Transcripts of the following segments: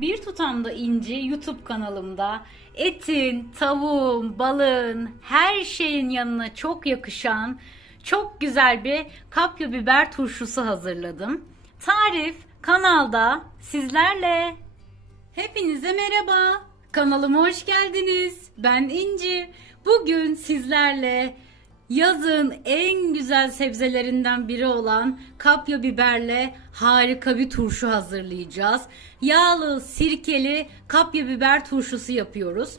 Bir Tutamda İnci YouTube kanalımda etin, tavuğun, balığın, her şeyin yanına çok yakışan çok güzel bir kapya biber turşusu hazırladım. Tarif kanalda sizlerle. Hepinize merhaba. Kanalıma hoş geldiniz. Ben İnci. Bugün sizlerle yazın en güzel sebzelerinden biri olan kapya biberle harika bir turşu hazırlayacağız. Yağlı, sirkeli kapya biber turşusu yapıyoruz.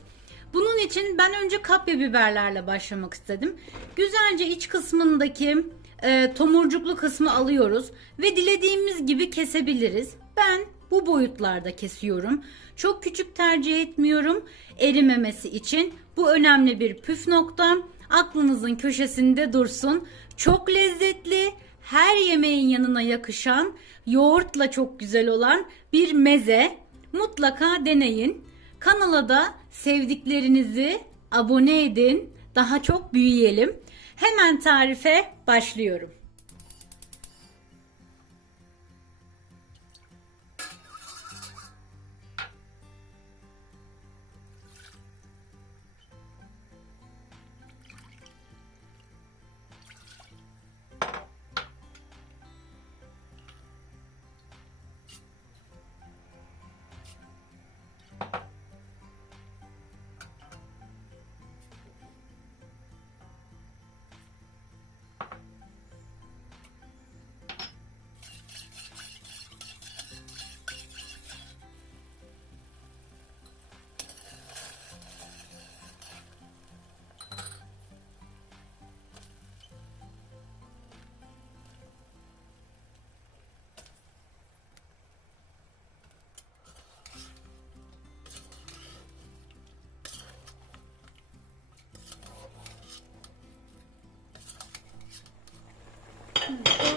Bunun için ben önce kapya biberlerle başlamak istedim. Güzelce iç kısmındaki e, tomurcuklu kısmı alıyoruz ve dilediğimiz gibi kesebiliriz. Ben bu boyutlarda kesiyorum. Çok küçük tercih etmiyorum erimemesi için. Bu önemli bir püf nokta. Aklınızın köşesinde dursun. Çok lezzetli, her yemeğin yanına yakışan, yoğurtla çok güzel olan bir meze. Mutlaka deneyin. Kanala da sevdiklerinizi abone edin. Daha çok büyüyelim. Hemen tarife başlıyorum.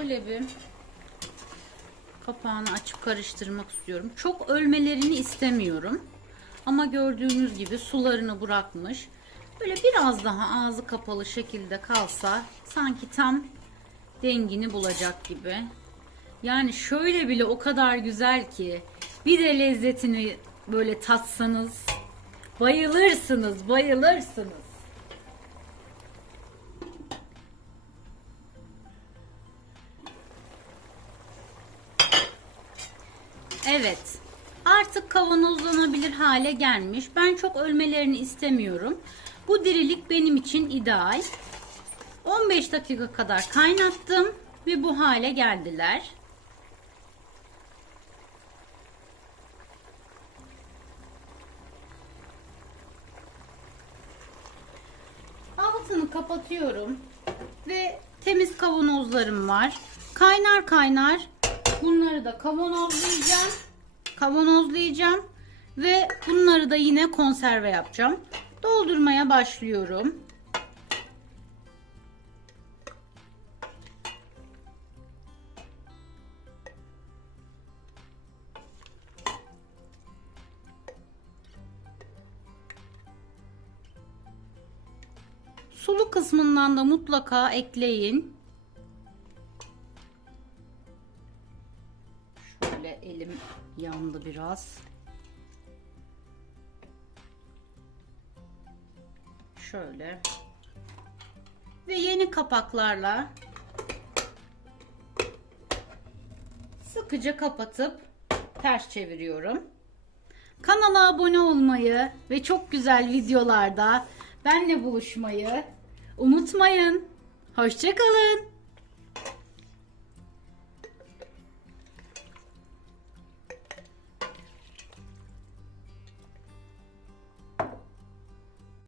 Şöyle bir kapağını açıp karıştırmak istiyorum. Çok ölmelerini istemiyorum. Ama gördüğünüz gibi sularını bırakmış. Böyle biraz daha ağzı kapalı şekilde kalsa sanki tam dengini bulacak gibi. Yani şöyle bile o kadar güzel ki bir de lezzetini böyle tatsanız bayılırsınız, bayılırsınız. Evet. Artık kavanozlanabilir hale gelmiş. Ben çok ölmelerini istemiyorum. Bu dirilik benim için ideal. 15 dakika kadar kaynattım ve bu hale geldiler. Altını kapatıyorum ve temiz kavanozlarım var. Kaynar kaynar bunları da kavanozlayacağım. Kavanozlayacağım ve bunları da yine konserve yapacağım. Doldurmaya başlıyorum. Sulu kısmından da mutlaka ekleyin. Şöyle elim yandı biraz. Şöyle. Ve yeni kapaklarla sıkıca kapatıp ters çeviriyorum. Kanala abone olmayı ve çok güzel videolarda benle buluşmayı unutmayın. Hoşçakalın.